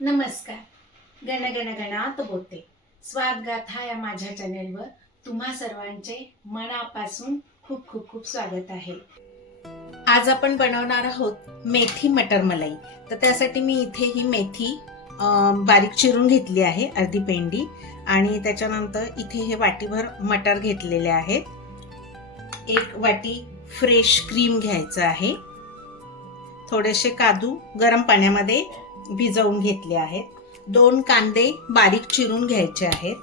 नमस्कार. गण गण गणात बोलते. स्वादगाथा या माझ्या चॅनेलवर तुम्हा सर्वांचे मनापासून खूप खूप खूप स्वागत आहे. आज आपण बनवणार आहोत मेथी मटर मलाई. तर त्यासाठी मी इथे ही मेथी बारीक चिरून घेतली आहे, अर्धी पेंडी. आणि त्याच्यानंतर इथे हे वाटीभर मटर घेतलेले आहेत. एक वाटी फ्रेश क्रीम घ्यायचं आहे. थोडेसे काजू गरम पाण्यामध्ये भिजवून घेतले आहेत. 2 कांदे बारीक चिरून घ्यायचे आहेत.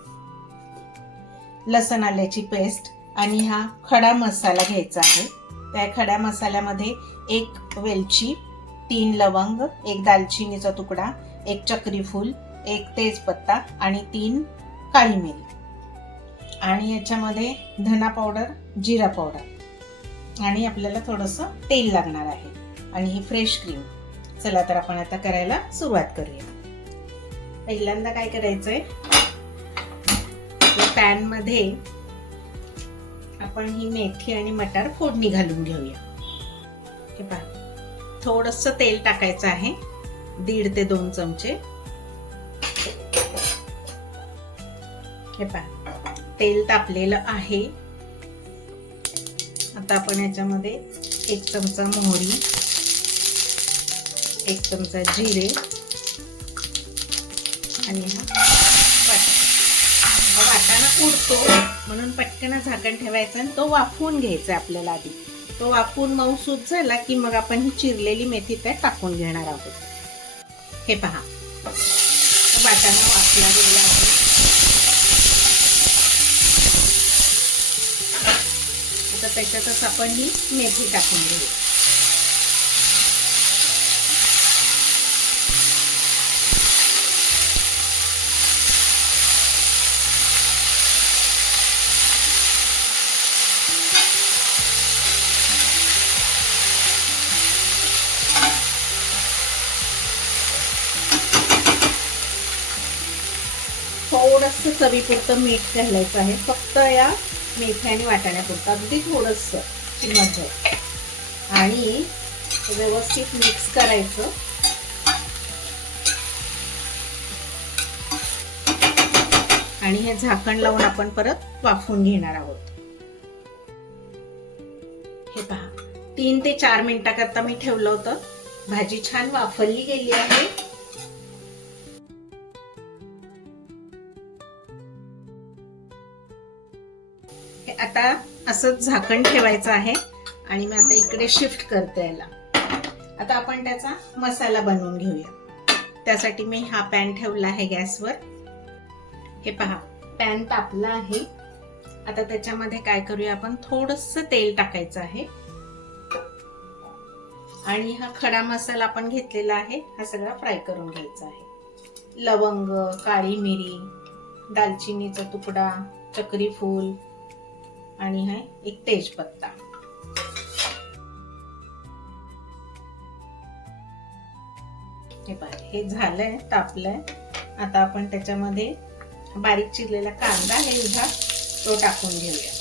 लसण आल्याची पेस्ट आणि हा खडा मसाला घ्यायचा आहे. त्या खड्या मसाल्यामध्ये 1 वेलची, 3 लवंग, 1 दालचिनीचा तुकडा, 1 चक्री फूल, 1 तेजपत्ता आणि 3 काळी मिरी. आणि याच्यामध्ये धना पावडर, जिरा पावडर आणि आपल्याला थोडंसं तेल लागणार आहे आणि ही फ्रेश क्रीम. चला तर आपण आता करायला सुरुवात करूया. पहिल्यांदा काय करायचंय, पॅन मध्ये आपण ही मेथी आणि मटार फोडणी घालून घेऊया. हे पहा, थोडंसं तेल टाकायचं आहे, 1.5 ते 2 चमचे. हे पहा, तेल तापलेलं आहे. आता आपण याच्यामध्ये 1 चमचा मोहरी, 1 चमचा जिरे आणि हा वाटाणा उडतो म्हणून पटकन झाकण ठेवायचं आणि तो वाफवून घ्यायचा आपल्याला. आधी तो वाफवून मऊसूत झाला की मग आपण ही चिरलेली मेथी त्यात टाकून घेणार आहोत. हे पहा, वाटाणा वाफला गेला आहे. आता त्याच्यातच आपण ही मेथी टाकून घेऊ. थोडंसं चवीपुरतं मीठ घालायचं आहे, फक्त या मेथी आणि वाटाण्यापुरतं, अगदी थोडंसं चिमट. आणि व्यवस्थित मिक्स करायचं. आणि हे झाकण लावून आपण परत वाफवून घेणार आहोत. हे पहा, 3 ते 4 मिनिटाकरता मी ठेवलं होतं. भाजी छान वाफवली गेली आहे. आता असंच झाकण ठेवायचं आहे आणि मी आता इकडे शिफ्ट करते याला. आता आपण त्याचा मसाला बनवून घेऊया. त्यासाठी मी हा पॅन ठेवला आहे गॅसवर. हे पहा, पॅन तापला आहे. आता त्याच्यामध्ये काय करूया, आपण थोडंसं तेल टाकायचं आहे आणि हा खडा मसाला आपण घेतलेला आहे, हा सगळा फ्राय करून घ्यायचा आहे. लवंग, काळी मिरी, दालचिनीचा तुकडा, चक्री फूल आणि हा 1 तेजपत्ता. हे पहा, हे झालंय, तापलंय. आता आपण त्याच्यामध्ये बारीक चिरलेला कांदा आहे उभा, तो टाकून घेऊया.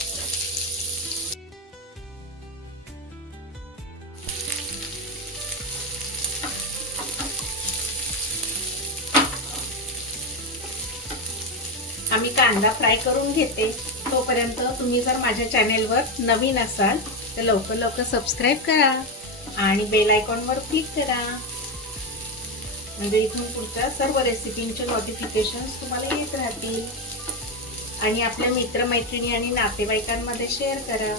आम्ही कांदा फ्राय करून घेते. तोपर्यंत तुम्ही जर माझ्या चॅनेलवर नवीन असाल तर लवकर सबस्क्राईब करा आणि बेल आयकॉनवर क्लिक करा, म्हणजे इथून पुढच्या सर्व रेसिपींचे नोटिफिकेशन्स तुम्हाला येत राहतील. आणि आपल्या मित्रमैत्रिणी आणि नातेवाईकांमध्ये शेअर करा.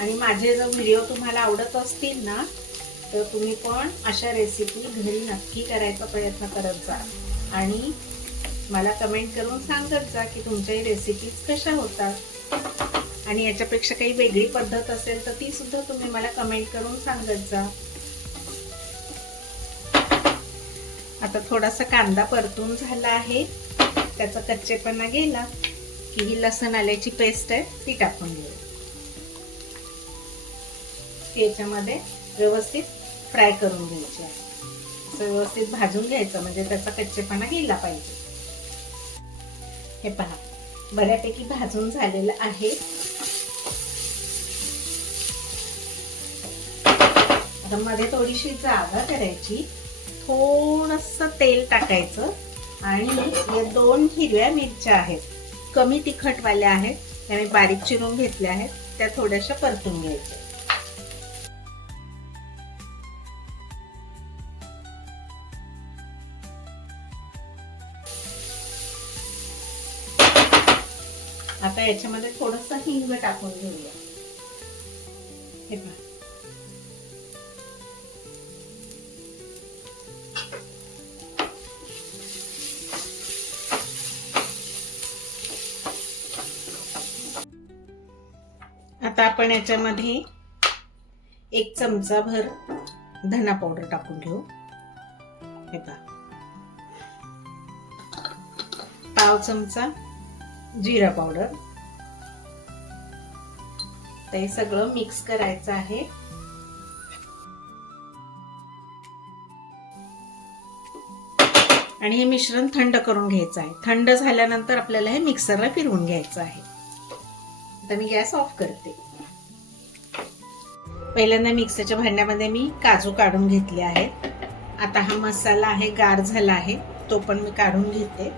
आणि माझे जर व्हिडिओ तुम्हाला आवडत असतील ना, तर तुम्ही पण अशा रेसिपी घरी नक्की करायचा प्रयत्न करत जा आणि मला कमेंट करून सांगत जा की तुमच्या रेसिपीज कशा होतात. आणि याच्यापेक्षा काही वेगळी पद्धत असेल तर ती सुद्धा तुम्ही मला कमेंट करून सांगत जा. आता थोडासा कांदा परतून झाला आहे, त्याचा कच्चेपणा गेला की ही लसण आल्याची पेस्ट आहे ती टाकून घेऊ. याच्यामध्ये व्यवस्थित फ्राय करून घ्यायची आहे. असं व्यवस्थित भाजून घ्यायचं, म्हणजे त्याचा कच्चेपणा गेला पाहिजे. हे पहा, बऱ्यापैकी भाजून झालेलं आहे. आता मध्ये थोडीशी जागा करायची थोडंसं तेल टाकायचं आणि या 2 हिरव्या मिरच्या आहेत, कमी तिखटवाल्या आहेत, त्या मी बारीक चिरून घेतल्या आहेत, त्या थोड्याशा परतून घ्यायच्या. आता याच्यामध्ये थोडंसं हिंग टाकून घेऊया. हे पहा, आता आपण याच्यामध्ये 1 चमचा भर धना पावडर टाकून घेऊ. हे पहा, पाव चमचा जिरा पावडर. ते सगळं मिक्स करायचं आहे. आणि हे मिश्रण थंड करून घ्यायचं आहे. थंड झाल्यानंतर आपल्याला हे मिक्सरला फिरवून घ्यायचं आहे. आता मी गॅस ऑफ करते. पहिल्यांदा मिक्सरच्या भांड्यामध्ये मी काजू काढून घेतले आहेत. आता हा मसाला आहे गार झाला आहे, तो पण मी काढून घेते.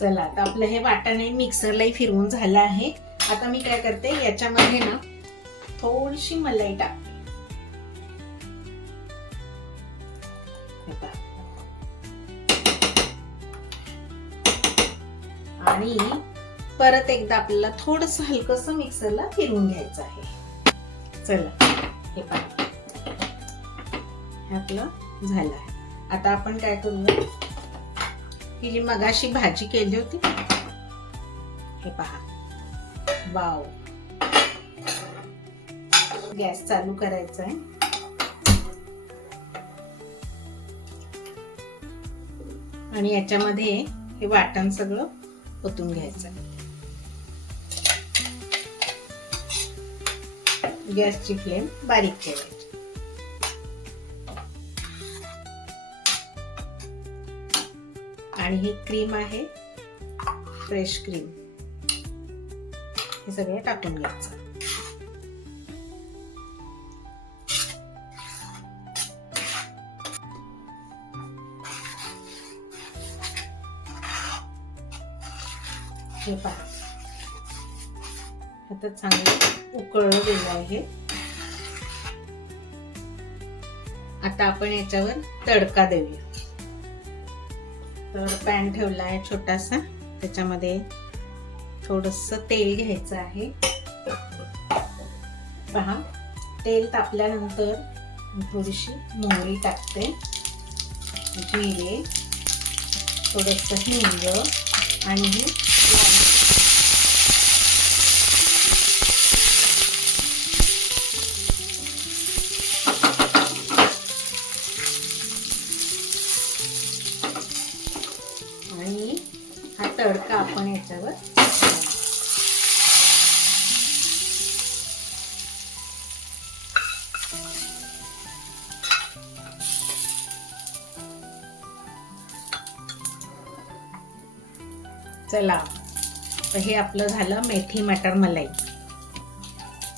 चला, आता आपलं हे वाटण मिक्सरलाही फिरवून झालं आहे. आता मी काय करते, याच्यामध्ये ना थोडीशी मलाई टाकते. आणि परत एकदा आपल्याला थोडस हलकस मिक्सरला फिरवून घ्यायचं आहे. चला, हे पहा, हे आपलं झालं आहे. आता आपण काय करूया, ही जी मगाशी भाजी केली होती, हे पहा, वाव. गॅस चालू करायचा आहे. आणि याच्यामध्ये हे वाटण सगळं ओतून घ्यायचं. गॅसची फ्लेम बारीक ठेवायची. आणि ही क्रीम आहे, फ्रेश क्रीम, हे सगळं टाकून घ्यायचं. हे पहा, आता चांगलं उकळलं गेलं आहे. आता आपण याच्यावर तडका देऊया. तर पॅन ठेवला आहे छोटासा, त्याच्यामध्ये थोडंसं तेल घ्यायचं आहे. पहा, तेल तापल्यानंतर थोडीशी मोहरी टाकते, जिरे, थोडंसं हिंग आणि ही आणि हा तडका आपण याच्यावर चला. तर हे आपलं झालं मेथी मटर मलाई.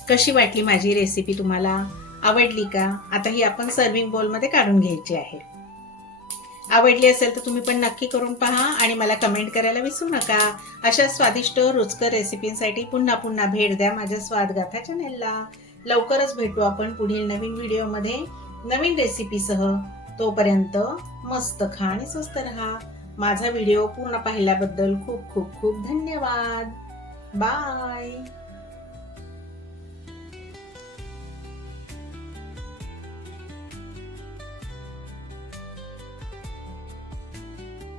कशी वाटली माझी रेसिपी तुम्हाला? आवडली का? आता ही आपण सर्विंग बोल मध्ये काढून घ्यायची आहे. आवडली असेल तर तुम्ही पण नक्की करून पहा आणि मला कमेंट करायला विसरू नका. अशा स्वादिष्ट रुचकर रेसिपींसाठी पुन्हा पुन्हा भेट द्या माझ्या स्वादगाथा चॅनेलला. लवकरच भेटू आपण पुढील नवीन व्हिडिओमध्ये नवीन रेसिपीसह. तोपर्यंत मस्त खा आणि स्वस्त रहा. माझा व्हिडिओ पूर्ण पाहिल्याबद्दल खूप खूप खूप धन्यवाद. बाय.